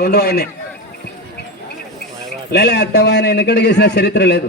రెండో ఆయనే. లేలే అట్టవ ఆయన ఎన్నికడు చేసిన చరిత్ర లేదు.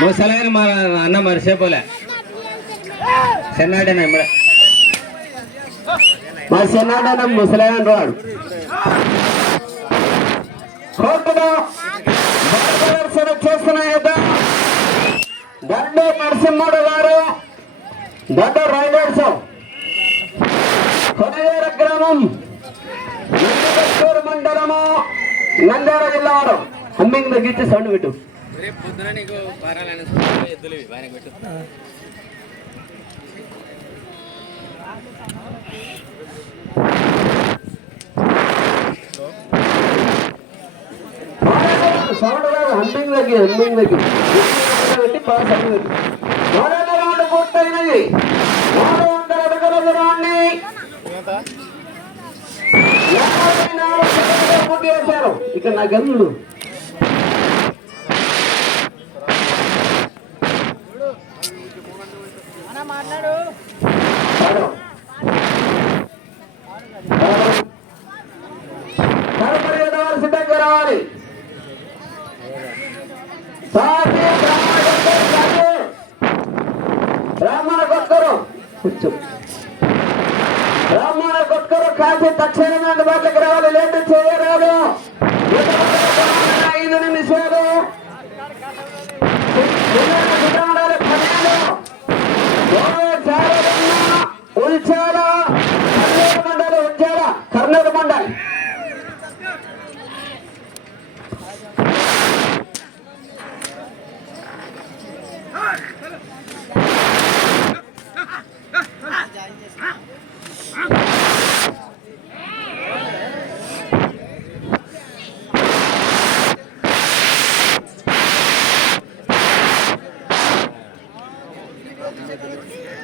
ముసలాయన మా అన్న మరిసేపోలే చెన్నాడేనా ఇమ్మడ మా చిన్నాడన ముసలాయన రాడు కోర్టులో చేస్తున్న యొక్క నరసింహుడు గారు దొడ్డ రైడర్స్ కొనగేరు గ్రామం నందికొత్తూరు మండలము నంద్యాల జిల్లా హమ్మింగ్ తగ్గించి సౌండ్ పెట్టు. సౌండ్ కాదు హమ్మింగ్ తగ్గి హమ్మింగ్ తగ్గి పెట్టి. బాగా సౌండ్ పెట్టి మొదటి రౌండ్ పూర్తయినది. మూడు వందల అడుగుల దూరాన్ని సెకండ్లలో ఇక్కడ నా గన్నుడు సిద్ధంగా రావాలి. సాటి బ్రాహ్మణ కొత్తరు కూర్చో బ్రాహ్మణ కొత్తరు కాసి తక్షణమే అందుబాటులోకి రావాలి. లేట్ చేయరాదు. ఐదు నిమిషాలు. పన్నెండు Спасибо.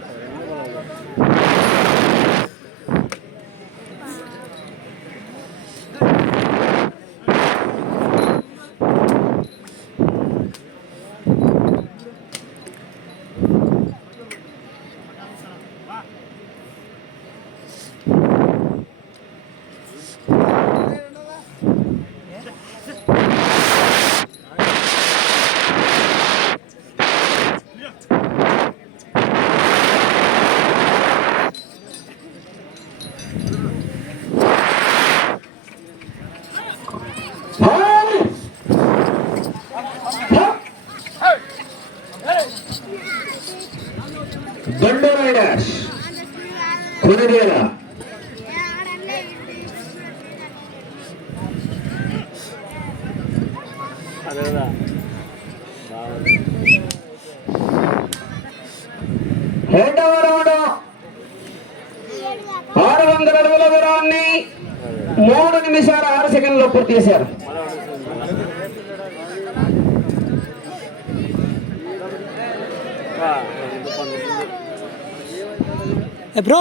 కొనదేల రెండవ రౌండ్. ఆరు వందల అడుగుల దూరాన్ని మూడు నిమిషాల ఆరు సెకండ్లో పూర్తి చేశారు. బ్రో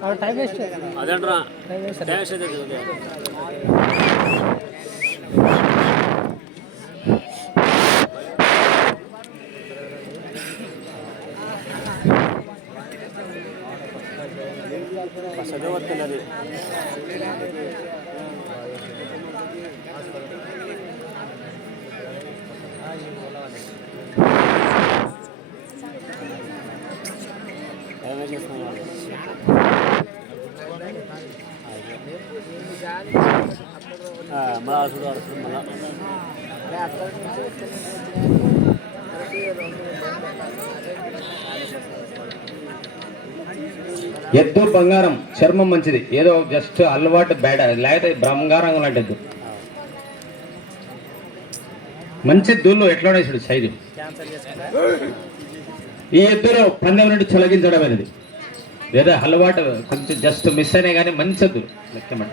బ్రో టైం వేస్ట్ అదంటరా టైం వేస్ట్ డ్యాష్ అయితే అది మళ్ళా అసలు అసలు మళ్ళా. ఎద్దు బంగారం చర్మం మంచిది. ఏదో జస్ట్ అలవాటు బేడ లేకపోతే బంగారం లాంటి ఎద్దు మంచి దూళ్ళు ఎట్లా సైజు. ఈ ఎద్దులో పందెం నుండి చొలగించడం అనేది లేదా అలవాటు కొంచెం జస్ట్ మిస్ అయినా కానీ మంచి ఎద్దులు లెక్కమంట